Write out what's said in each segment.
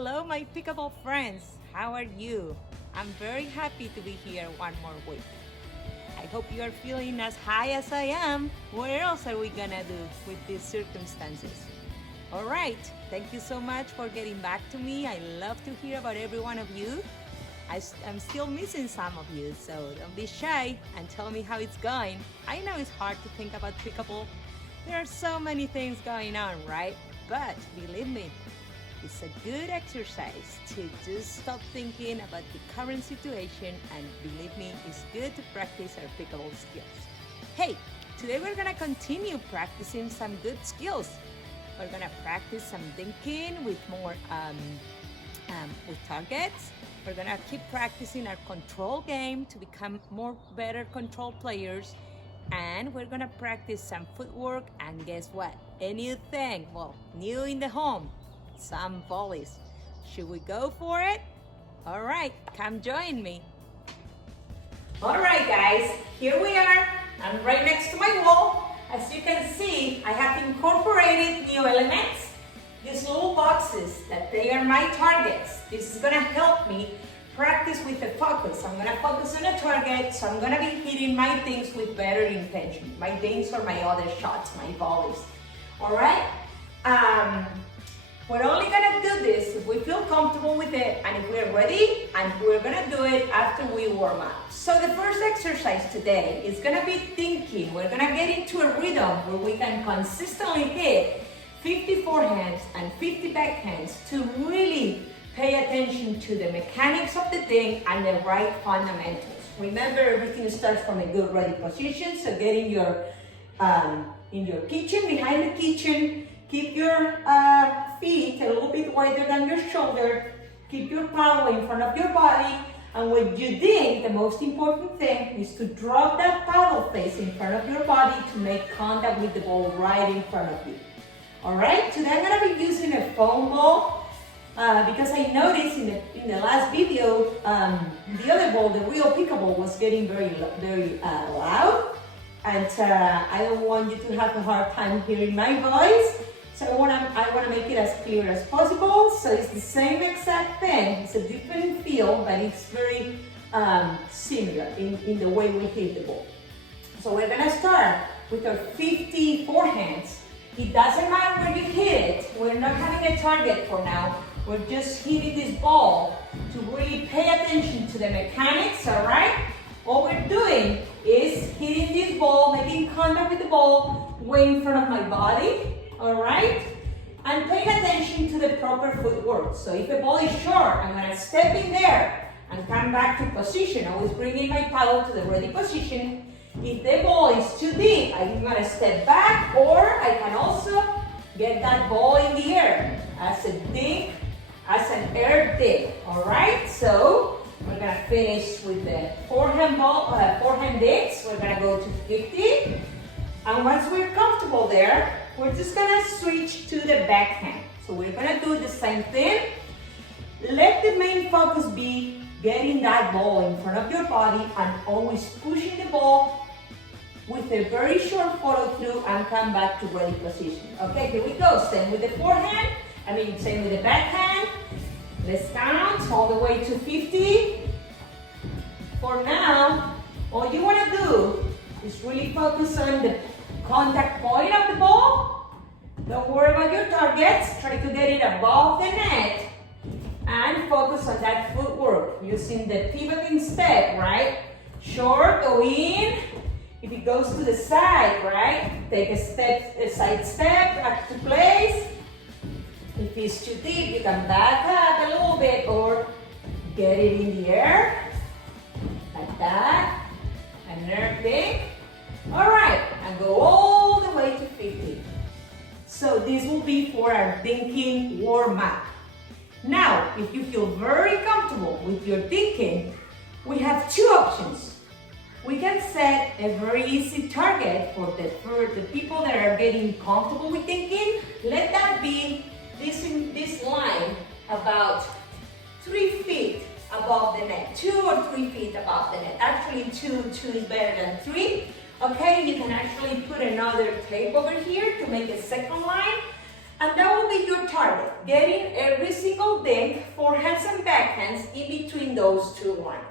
Hello, my pickleball friends. How are you? I'm very happy to be here one more week. I hope you are feeling as high as I am. What else are we gonna do with these circumstances? All right, thank you so much for getting back to me. I love to hear about every one of you. I'm still missing some of you, so don't be shy and tell me how it's going. I know it's hard to think about pickleball. There are so many things going on, right? But believe me, it's a good exercise to just stop thinking about the current situation, and believe me, it's good to practice our pickleball skills. Hey, today we're gonna continue practicing some good skills. We're gonna practice some dinking with more with targets. We're gonna keep practicing our control game to become better control players. And we're gonna practice some footwork, and guess what? A new thing, well, new in the home, some volleys. Should we go for it? All right, come join me. All right, guys, here we are. I'm right next to my wall. As you can see, I have incorporated new elements. These little boxes, that they are my targets. This is gonna help me practice with the focus. I'm gonna focus on a target, so I'm gonna be hitting my things with better intention. My dinks or my other shots, my volleys. All right? We're only gonna do this if we feel comfortable with it and if we're ready, and we're gonna do it after we warm up. So the first exercise today is gonna be thinking. We're gonna get into a rhythm where we can consistently hit 50 forehands and 50 backhands to really pay attention to the mechanics of the thing and the right fundamentals. Remember, everything starts from a good ready position, so get in your kitchen, behind the kitchen. Keep your feet a little bit wider than your shoulder. Keep your paddle in front of your body. And when you dink, the most important thing is to drop that paddle face in front of your body to make contact with the ball right in front of you. All right, today I'm gonna be using a foam ball because I noticed in the last video, the other ball, the real pickleball, was getting very loud. And I don't want you to have a hard time hearing my voice. So I wanna make it as clear as possible. So it's the same exact thing. It's a different feel, but it's very similar in the way we hit the ball. So we're gonna start with our 50 forehands. It doesn't matter where you hit it. We're not having a target for now. We're just hitting this ball to really pay attention to the mechanics, all right? All we're doing is hitting this ball, making contact with the ball way in front of my body. All right? And paying attention to the proper footwork. So if the ball is short, I'm gonna step in there and come back to position. Always bringing my paddle to the ready position. If the ball is too deep, I'm gonna step back, or I can also get that ball in the air as a dink, as an air dink. All right? So we're gonna finish with the forehand dinks. We're gonna go to 50. And once we're comfortable there, we're just gonna switch to the backhand. So we're gonna do the same thing. Let the main focus be getting that ball in front of your body and always pushing the ball with a very short follow through and come back to ready position. Okay, here we go. Same with the forehand. Same with the backhand. Let's count all the way to 50. For now, all you wanna do is really focus on the contact point of the ball. Don't worry about your targets. Try to get it above the net and focus on that footwork using the pivoting step, right? Short, go in. If it goes to the side, right? Take a side step back to place. If it's too deep, you can back up a little bit or get it in the air like that. And air dink. All right, and go all the way to 50. So this will be for our dinking warm-up. Now, if you feel very comfortable with your dinking, we have two options. We can set a very easy target for the people that are getting comfortable with dinking. Let that be this line about 3 feet above the net, 2 or 3 feet above the net. Actually, two is better than 3. Okay, you can actually put another tape over here to make a second line. And that will be your target, getting every single dink, forehands and backhands, in between those two lines.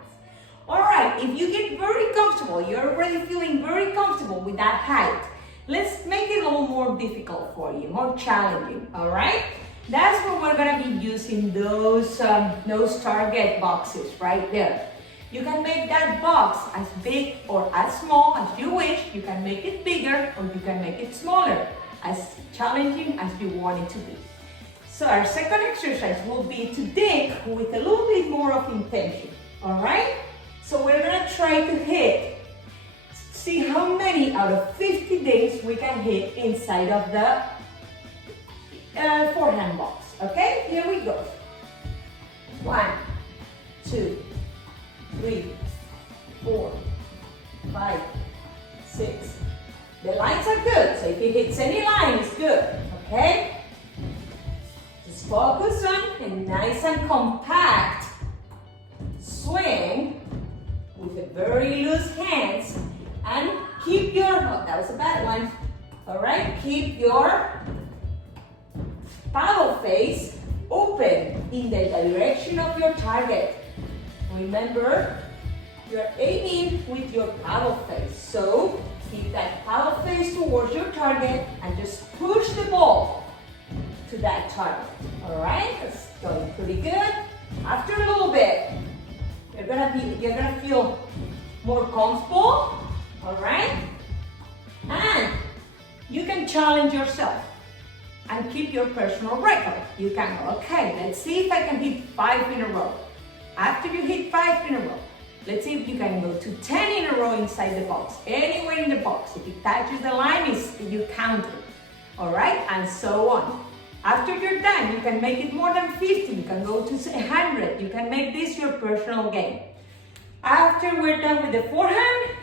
All right, if you get very comfortable, you're already feeling very comfortable with that height, let's make it a little more difficult for you, more challenging, all right? That's where we're gonna be using those target boxes right there. You can make that box as big or as small as you wish. You can make it bigger or you can make it smaller, as challenging as you want it to be. So our second exercise will be to dink with a little bit more of intention, all right? So we're gonna try to hit, see how many out of 50 dinks we can hit inside of the forehand box, okay? Here we go. 1, 2, 3, 4, 5, 6. The lines are good, so if it hits any line, it's good, okay? Just focus on a nice and compact swing with a very loose hands, and keep your, oh, that was a bad one. All right, keep your paddle face open in the direction of your target. Remember, you're aiming with your paddle face, so keep that paddle face towards your target and just push the ball to that target. All right, that's going pretty good. After a little bit, you're gonna feel more comfortable. All right, and you can challenge yourself and keep your personal record. You can go, okay, let's see if I can hit 5 in a row. After you hit 5 in a row, let's see if you can go to 10 in a row inside the box, anywhere in the box. If it touches the line, you count it, all right? And so on. After you're done, you can make it more than 50. You can go to 100. You can make this your personal game. After we're done with the forehand,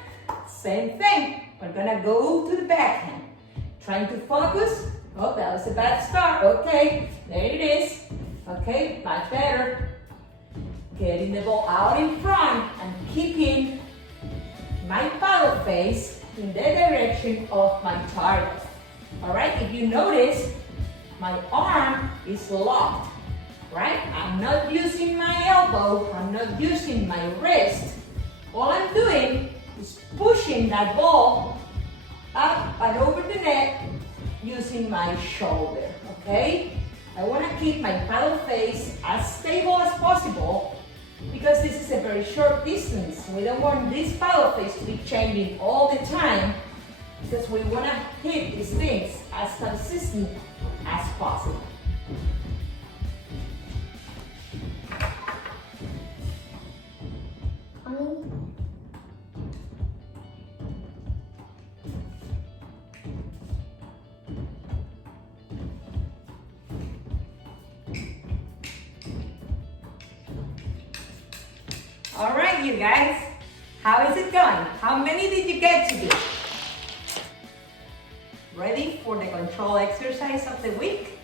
same thing. We're gonna go to the backhand. Trying to focus. Oh, that was a bad start. Okay, there it is. Okay, much better. Getting the ball out in front and keeping my paddle face in the direction of my target. All right, if you notice, my arm is locked, right? I'm not using my elbow, I'm not using my wrist. All I'm doing is pushing that ball up and over the net using my shoulder, okay? I want to keep my paddle face as stable as possible because this is a very short distance. We don't want this paddle face to be changing all the time because we want to hit these things as consistent as possible. All right, you guys, how is it going? How many did you get to do? Ready for the control exercise of the week?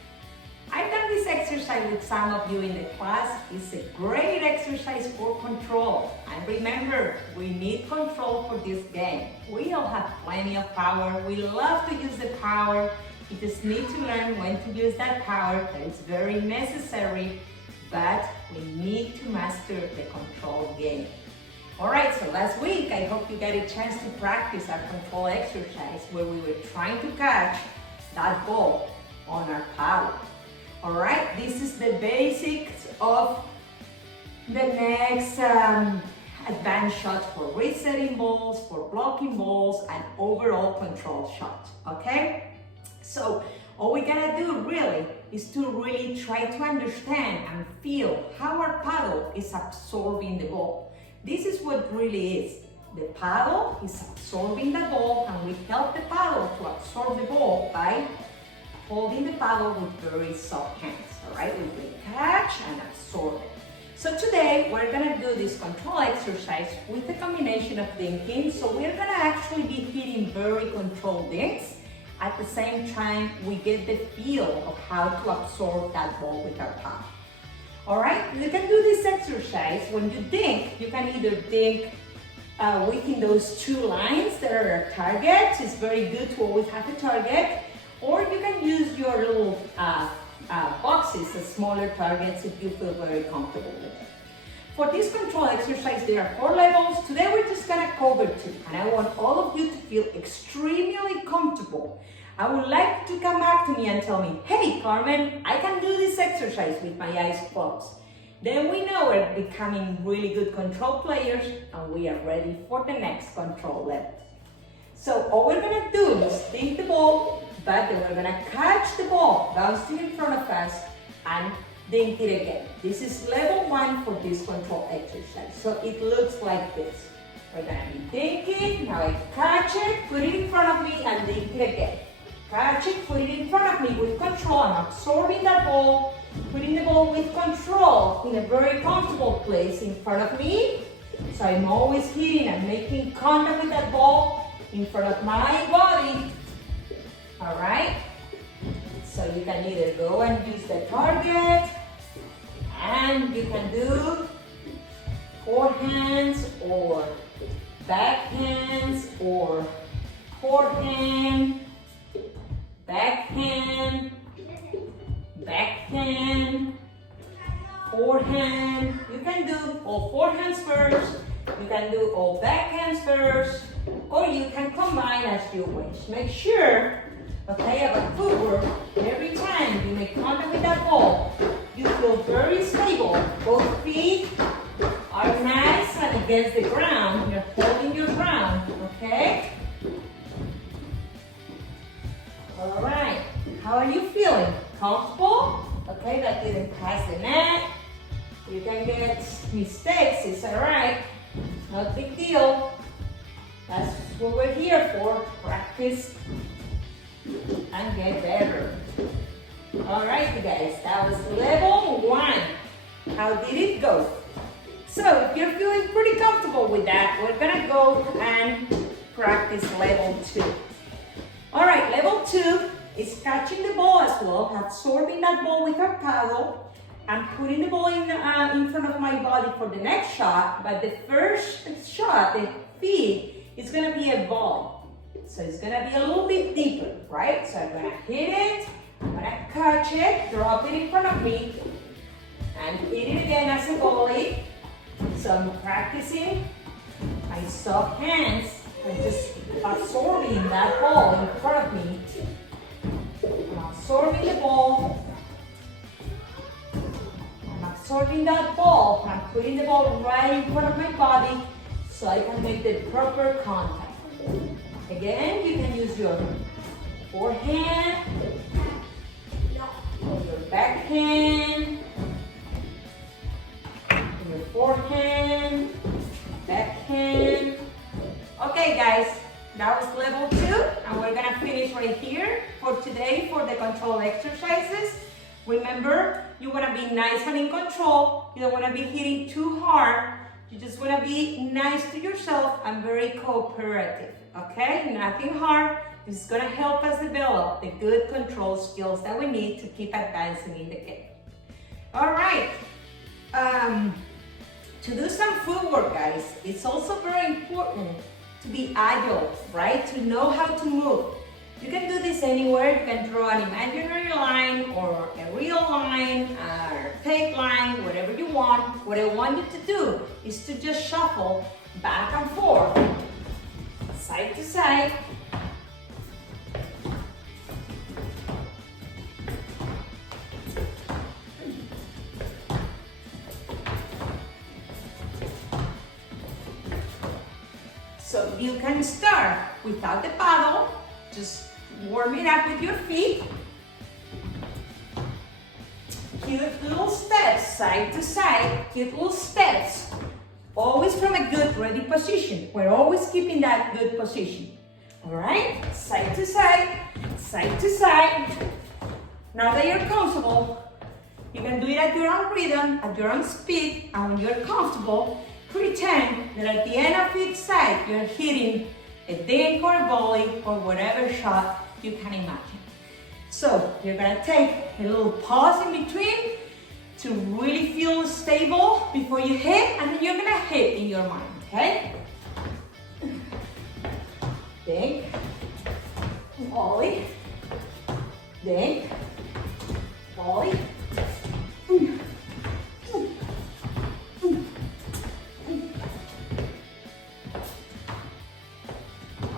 I've done this exercise with some of you in the class. It's a great exercise for control. And remember, we need control for this game. We all have plenty of power. We love to use the power. We just need to learn when to use that power. That is very necessary, but we need to master the control game. All right, so last week, I hope you got a chance to practice our control exercise where we were trying to catch that ball on our paddle. All right, this is the basics of the next advanced shots for resetting balls, for blocking balls, and overall control shots, okay? So all we gotta do really is to really try to understand and feel how our paddle is absorbing the ball. This is what really is. The paddle is absorbing the ball, and we help the paddle to absorb the ball by holding the paddle with very soft hands, all right? We will catch and absorb it. So today, we're gonna do this control exercise with a combination of dinking. So we're gonna actually be hitting very controlled dinks. At the same time, we get the feel of how to absorb that ball with our paddle. All right, you can do this exercise when you dink. You can either dink within those two lines that are our targets. It's very good to always have a target. or you can use your little boxes as smaller targets if you feel very comfortable with it. For this control exercise, there are 4 levels. Today we're just gonna cover 2, and I want all of you to feel extremely comfortable. I would like to come back to me and tell me, hey Carmen, I can do this exercise with my eyes closed. Then we know we're becoming really good control players and we are ready for the next control level. So all we're gonna do is dink the ball, but then we're gonna catch the ball bouncing in front of us and dink it again. This is level 1 for this control exercise. So it looks like this. We're gonna be dinking, now I catch it, put it in front of me and dink it again. Catch it, put it in front of me with control. I'm absorbing that ball, putting the ball with control in a very comfortable place in front of me. So I'm always hitting and making contact with that ball in front of my body. All right? So you can either go and use the target, and you can do forehands or backhands or forehand, backhand, backhand, forehand. You can do all forehands first, you can do all backhands first, or you can combine as you wish. Make sure, okay, about footwork, every time you make contact with that ball, you feel very stable. Both feet are nice and against the ground. You're holding your ground, okay? All right, how are you feeling? Comfortable? Okay, that didn't pass the net. You can get mistakes, it's all right. No big deal. That's what we're here for, practice and get better. All right, you guys, that was level 1. How did it go? So if you're feeling pretty comfortable with that, we're gonna go and practice level 2. All right, level 2 is catching the ball as well, absorbing that ball with our paddle, and putting the ball in front of my body for the next shot. But the first shot, the feed, is gonna be a volley. So it's gonna be a little bit deeper, right? So I'm gonna hit it, I'm gonna catch it, drop it in front of me, and hit it again as a volley. So I'm practicing my soft hands and just absorbing that ball in front of me. I'm absorbing the ball. I'm absorbing that ball. I'm putting the ball right in front of my body so I can make the proper contact. Again, you can use your forehand or your backhand, your forehand, backhand. Okay guys, that was level 2 and we're gonna finish right here for today for the control exercises. Remember, you wanna be nice and in control. You don't wanna be hitting too hard. You just wanna be nice to yourself and very cooperative, okay? Nothing hard. This is gonna help us develop the good control skills that we need to keep advancing in the game. All right. To do some footwork, guys, it's also very important to be agile, right? To know how to move. You can do this anywhere. You can draw an imaginary line or a real line or tape line, whatever you want. What I want you to do is to just shuffle back and forth, side to side. So you can start without the paddle, just warm it up with your feet. Cute little steps, side to side, cute little steps. Always from a good ready position. We're always keeping that good position. All right, side to side, side to side. Now that you're comfortable, you can do it at your own rhythm, at your own speed, and when you're comfortable, pretend that at the end of each side, you're hitting a dink or a volley or whatever shot you can imagine. So you're gonna take a little pause in between to really feel stable before you hit, and then you're gonna hit in your mind, okay? Dink, volley, dink, volley.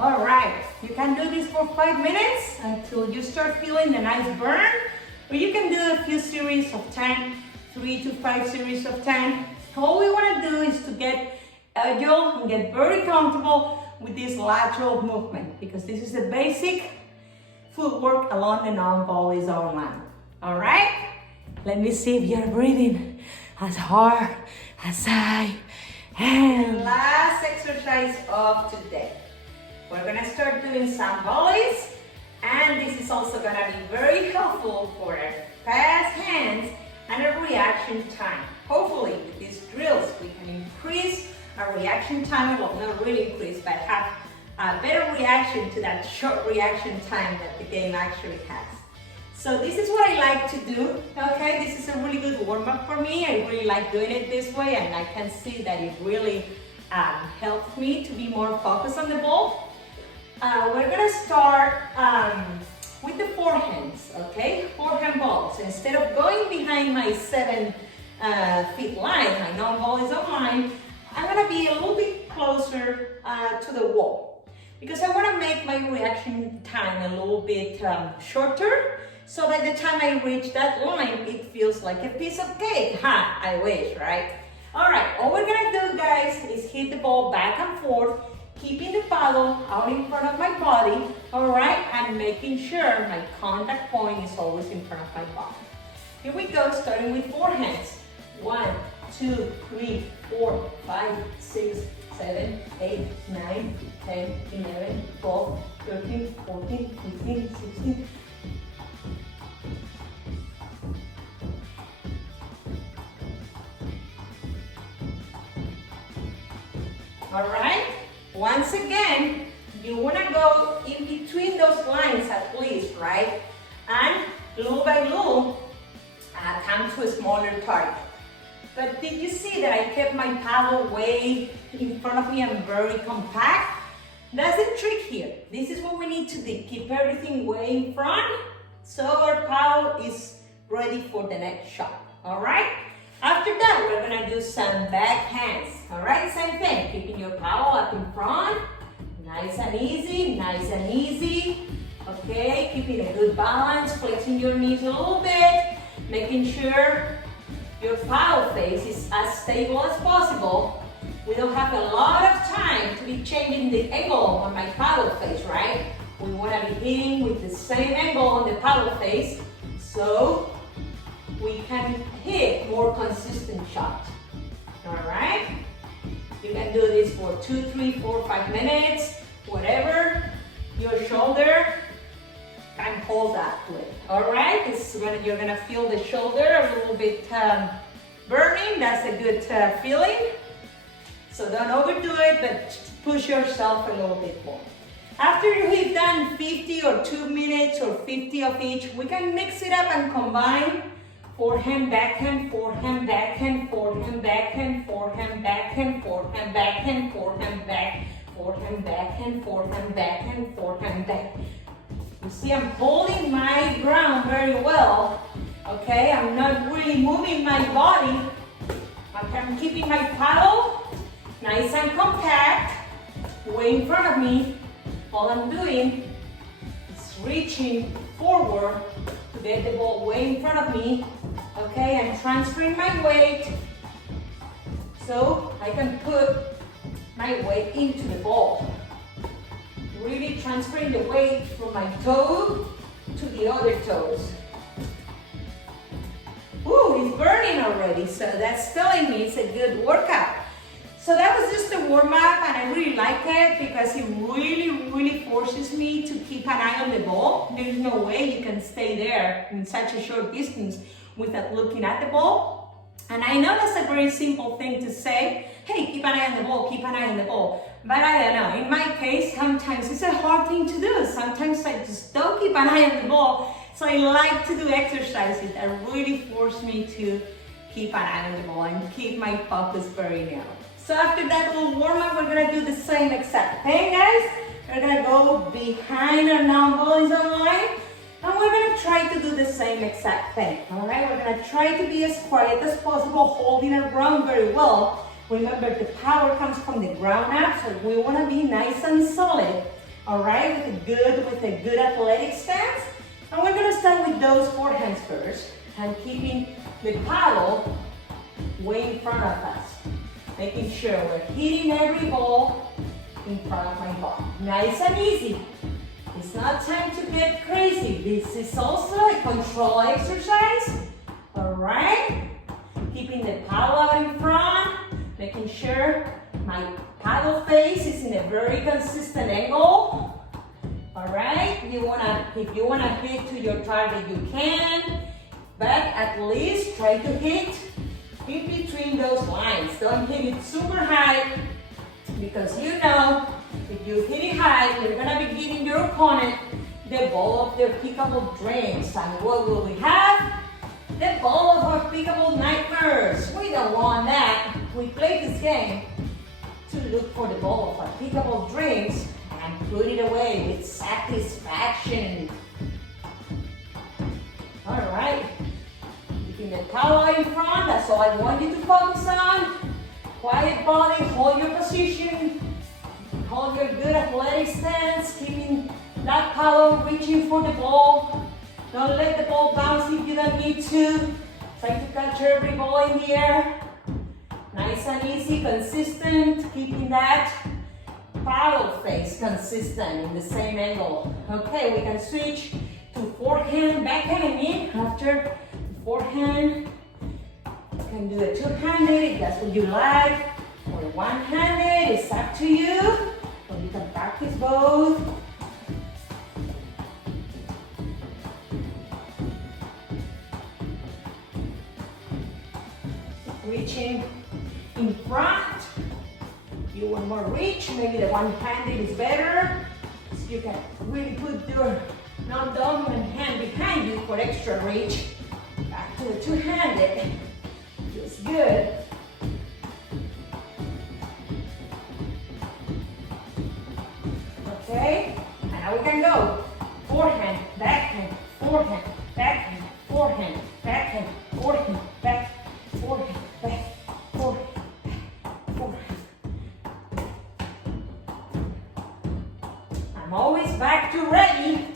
All right, you can do this for 5 minutes until you start feeling the nice burn, or you can do a few series of 10, 3 to 5 series of 10. All we want to do is to get agile and get very comfortable with this lateral movement, because this is the basic footwork along the non-volley zone line. All right, let me see if you're breathing as hard as I am. Last exercise of today. We're gonna start doing some volleys, and this is also gonna be very helpful for our fast hands and a reaction time. Hopefully with these drills we can increase our reaction time, well, not really increase, but have a better reaction to that short reaction time that the game actually has. So this is what I like to do, okay? This is a really good warm-up for me. I really like doing it this way, and I can see that it really helps me to be more focused on the ball. We're gonna start with the forehands, okay? Forehand balls. Instead of going behind my 7 feet line, my non-volley zone line, I'm gonna be a little bit closer to the wall, because I wanna make my reaction time a little bit shorter, so by the time I reach that line, it feels like a piece of cake. Ha, I wish, right? All right, all we're gonna do, guys, is hit the ball back and forth, keeping the paddle out in front of my body, all right? And making sure my contact point is always in front of my body. Here we go, starting with forehands. 1, 2, 3, 4, 5, 6, 7, 8, 9, 10, 11, 12, 13, 14, 15, 16. All right? Once again, you want to go in between those lines at least, right? And little by little, come to a smaller target. But did you see that I kept my paddle way in front of me and very compact? That's the trick here. This is what we need to do. Keep everything way in front so our paddle is ready for the next shot, all right? After that, we're gonna do some backhands, all right? Same thing, keeping your paddle up in front, nice and easy, nice and easy. Okay, keeping a good balance, flexing your knees a little bit, making sure your paddle face is as stable as possible. We don't have a lot of time to be changing the angle on my paddle face, right? We wanna be hitting with the same angle on the paddle face, so we can hit more consistent shots, all right? You can do this for 2, 3, 4, 5 minutes, whatever your shoulder can hold up to it, all right? This is when you're gonna feel the shoulder a little bit burning. That's a good feeling. So don't overdo it, but push yourself a little bit more. After you've done 50 or 2 minutes or 50 of each, we can mix it up and combine forehand, backhand, forehand, backhand, forehand, backhand, forehand, backhand, forehand, backhand, forehand, back, forehand, backhand, forehand, backhand, forehand, back. You see, I'm holding my ground very well, okay? I'm not really moving my body. I'm keeping my paddle nice and compact, way in front of me. All I'm doing is reaching forward to get the ball way in front of me, okay? I'm transferring my weight so I can put my weight into the ball. Really transferring the weight from my toe to the other toes. Ooh, it's burning already, so that's telling me it's a good workout. So that was just a warm-up, and I really like it because it really forces me to keep an eye on the ball. There's no way you can stay there in such a short distance without looking at the ball. And I know that's a very simple thing to say, hey, keep an eye on the ball, keep an eye on the ball. But I don't know, in my case, sometimes it's a hard thing to do. Sometimes I just don't keep an eye on the ball. So I like to do exercises that really force me to keep an eye on the ball and keep my focus very narrow. So after that little warm-up, we're gonna do the same exact thing, guys. We're gonna go behind our non-volley zone line, And we're gonna try to do the same exact thing, all right? We're gonna try to be as quiet as possible, holding our ground very well. Remember, the power comes from the ground up, so we wanna be nice and solid, all right? With a good athletic stance. And we're gonna start with those forehands first, and keeping the paddle way in front of us. Making sure we're hitting every ball in front of my ball. Nice and easy. It's not time to get crazy. This is also a control exercise. All right? Keeping the paddle out in front, making sure my paddle face is in a very consistent angle. All right? If you wanna hit to your target, you can, but at least try to hit in between those lines. Don't hit it super high, because you know, if you hit it high, you're gonna be giving your opponent the ball of their pickable dreams. And what will we have? The ball of our pickable nightmares. We don't want that. We play this game to look for the ball of our pickable dreams and put it away with satisfaction. All right. Keeping the towel out in front, that's all I want you to focus on. Quiet body, hold your position. Hold your good athletic stance, keeping that paddle reaching for the ball. Don't let the ball bounce if you don't need to. Try to catch every ball in the air. Nice and easy, consistent, keeping that paddle face consistent in the same angle. Okay, we can switch to forehand, backhand, and in. After forehand, you can do a two-handed if that's what you like, or one-handed, it's up to you. Or you can practice both. Reaching in front. You want more reach, maybe the one-handed is better. So you can really put your non-dominant hand behind you for extra reach. Back to the two-handed. Feels good. Okay, and now we can go. Forehand, backhand, forehand, backhand, forehand, backhand, forehand, back, forehand, back, forehand, back, forehand. I'm always back to ready.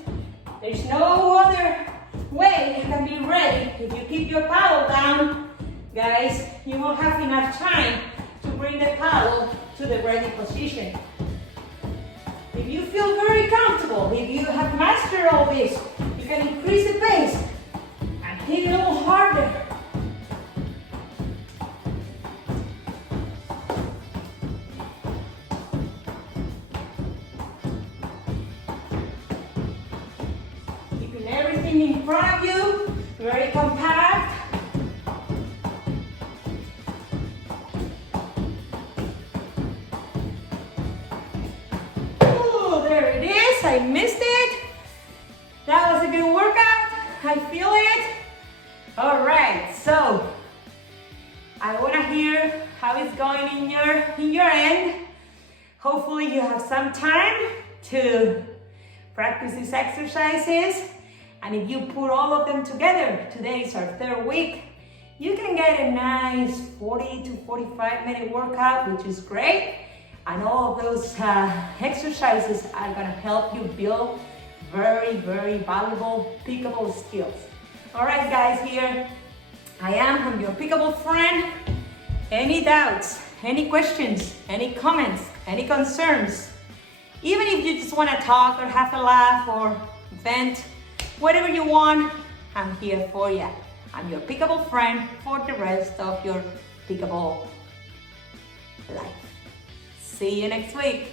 There's no other way you can be ready. If you keep your paddle down, guys, you won't have enough time to bring the paddle to the ready position. If you feel very comfortable, if you have mastered all this, you can increase the pace and hit a little harder. Keeping everything in front of you, very compact. I missed it. That was a good workout. I feel it. All right, so I want to hear how it's going in your end. Hopefully you have some time to practice these exercises. And if you put all of them together, today is our third week, you can get a nice 40 to 45-minute workout, which is great. And all of those exercises are gonna help you build very, very valuable pickable skills. All right, guys, here I am. I'm your pickable friend. Any doubts, any questions, any comments, any concerns? Even if you just wanna talk or have a laugh or vent, whatever you want, I'm here for you. I'm your pickable friend for the rest of your pickable life. See you next week.